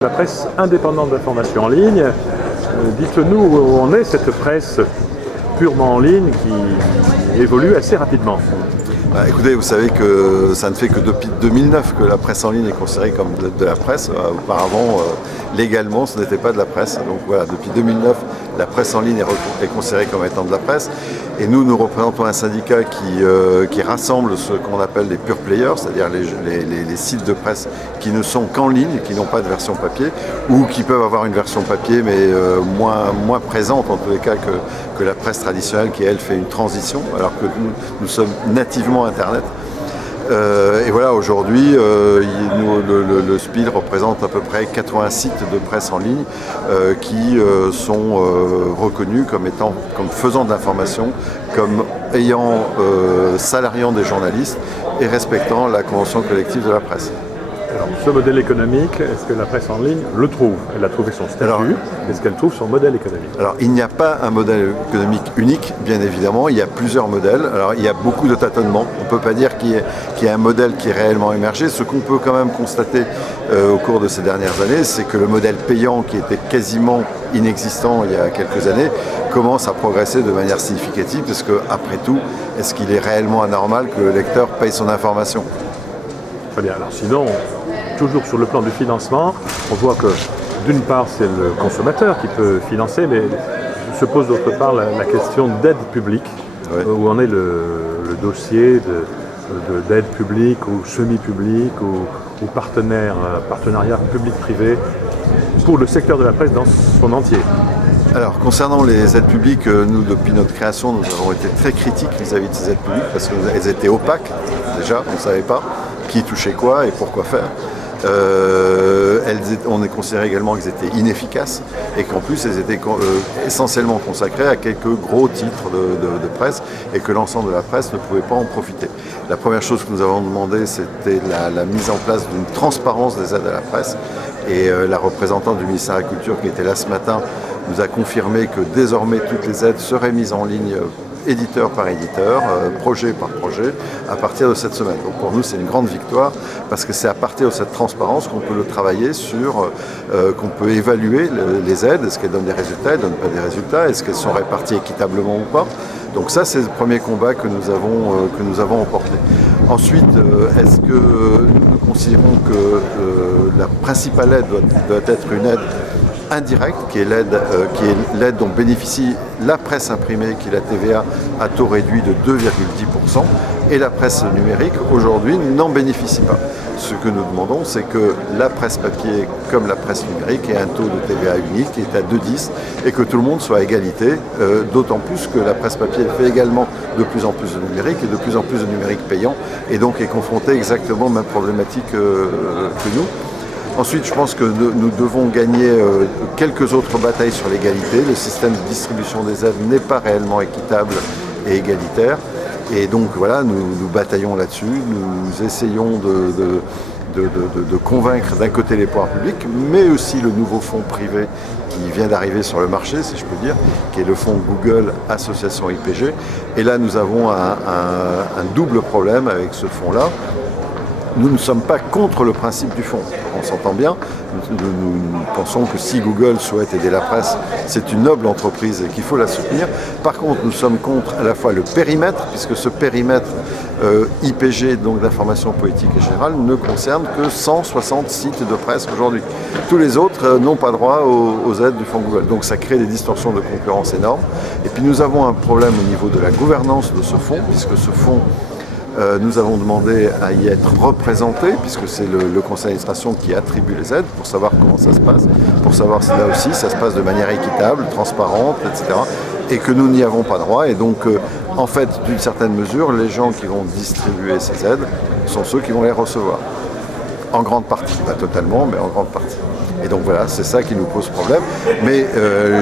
La presse indépendante d'information en ligne, dites-nous où en est cette presse purement en ligne qui évolue assez rapidement. Écoutez, vous savez que ça ne fait que depuis 2009 que la presse en ligne est considérée comme de la presse. Auparavant, légalement, ce n'était pas de la presse. Donc voilà, depuis 2009, la presse en ligne est considérée comme étant de la presse. Et nous représentons un syndicat qui rassemble ce qu'on appelle les pure players, c'est-à-dire les sites de presse qui ne sont qu'en ligne, qui n'ont pas de version papier, ou qui peuvent avoir une version papier, mais moins présente en tous les cas que la presse traditionnelle qui, elle, fait une transition, alors que nous sommes nativement Internet. Et voilà, aujourd'hui, le SPIL représente à peu près 80 sites de presse en ligne qui sont reconnus comme faisant de l'information, comme salariant des journalistes et respectant la convention collective de la presse. Alors, ce modèle économique, est-ce que la presse en ligne le trouve? Elle a trouvé son statut. Est-ce qu'elle trouve son modèle économique? Alors, il n'y a pas un modèle économique unique, bien évidemment. Il y a plusieurs modèles. Alors, il y a beaucoup de tâtonnements. On ne peut pas dire qu'il y a un modèle qui est réellement émergé. Ce qu'on peut quand même constater au cours de ces dernières années, c'est que le modèle payant, qui était quasiment inexistant il y a quelques années, commence à progresser de manière significative. Parce que, après tout, est-ce qu'il est réellement anormal que le lecteur paye son information? Très bien. Alors, sinon, toujours sur le plan du financement, on voit que d'une part c'est le consommateur qui peut financer, mais se pose d'autre part la question d'aide publique, oui. Où en est le dossier d'aide publique ou semi-publique ou partenariat public-privé pour le secteur de la presse dans son entier. Alors, concernant les aides publiques, nous, depuis notre création, nous avons été très critiques vis-à-vis de ces aides publiques parce qu'elles étaient opaques, déjà, on ne savait pas qui touchait quoi et pourquoi faire. On a considéré également qu'elles étaient inefficaces et qu'en plus elles étaient essentiellement consacrées à quelques gros titres de presse et que l'ensemble de la presse ne pouvait pas en profiter. La première chose que nous avons demandé, c'était la mise en place d'une transparence des aides à la presse, et la représentante du ministère de la Culture qui était là ce matin nous a confirmé que désormais toutes les aides seraient mises en ligne éditeur par éditeur, projet par projet, à partir de cette semaine. Donc pour nous, c'est une grande victoire, parce que c'est à partir de cette transparence qu'on peut le travailler qu'on peut évaluer les aides. Est-ce qu'elles donnent des résultats, elles ne donnent pas des résultats, est-ce qu'elles sont réparties équitablement ou pas. Donc ça, c'est le premier combat que nous avons emporté. Ensuite, est-ce que nous considérons que la principale aide doit être une aide indirecte, qui est l'aide dont bénéficie la presse imprimée, qui est la TVA à taux réduit de 2,10%, et la presse numérique aujourd'hui n'en bénéficie pas. Ce que nous demandons, c'est que la presse papier comme la presse numérique ait un taux de TVA unique qui est à 2,10 et que tout le monde soit à égalité, d'autant plus que la presse papier fait également de plus en plus de numérique et de plus en plus de numérique payant, et donc est confrontée exactement aux mêmes problématiques que nous. Ensuite, je pense que nous devons gagner quelques autres batailles sur l'égalité. Le système de distribution des aides n'est pas réellement équitable et égalitaire. Et donc voilà, nous bataillons là-dessus. Nous essayons de convaincre d'un côté les pouvoirs publics, mais aussi le nouveau fonds privé qui vient d'arriver sur le marché, si je peux dire, qui est le fonds Google Association IPG. Et là, nous avons un double problème avec ce fonds-là. Nous ne sommes pas contre le principe du fonds, on s'entend bien. Nous pensons que si Google souhaite aider la presse, c'est une noble entreprise et qu'il faut la soutenir. Par contre, nous sommes contre à la fois le périmètre, puisque ce périmètre IPG, donc d'information politique et générale, ne concerne que 160 sites de presse aujourd'hui. Tous les autres n'ont pas droit aux aides du fonds Google. Donc ça crée des distorsions de concurrence énormes. Et puis nous avons un problème au niveau de la gouvernance de ce fonds, puisque ce fonds, nous avons demandé à y être représenté, puisque c'est le conseil d'administration qui attribue les aides, pour savoir comment ça se passe, pour savoir si là aussi ça se passe de manière équitable, transparente, etc. Et que nous n'y avons pas droit. Et donc, en fait, d'une certaine mesure, les gens qui vont distribuer ces aides sont ceux qui vont les recevoir. En grande partie, pas totalement, mais en grande partie. Et donc voilà, c'est ça qui nous pose problème. Mais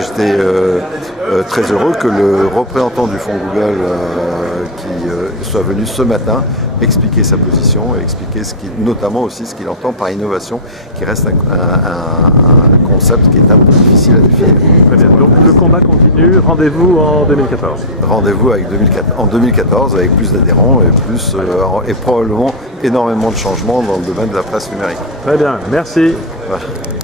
j'étais très heureux que le représentant du fonds Google soit venu ce matin expliquer sa position et expliquer notamment aussi ce qu'il entend par innovation, qui reste un concept qui est un peu difficile à définir. Très bien. Donc le combat continue, rendez-vous en 2014. Rendez-vous en 2014 avec plus d'adhérents et probablement énormément de changements dans le domaine de la presse numérique. Très bien, merci. Voilà.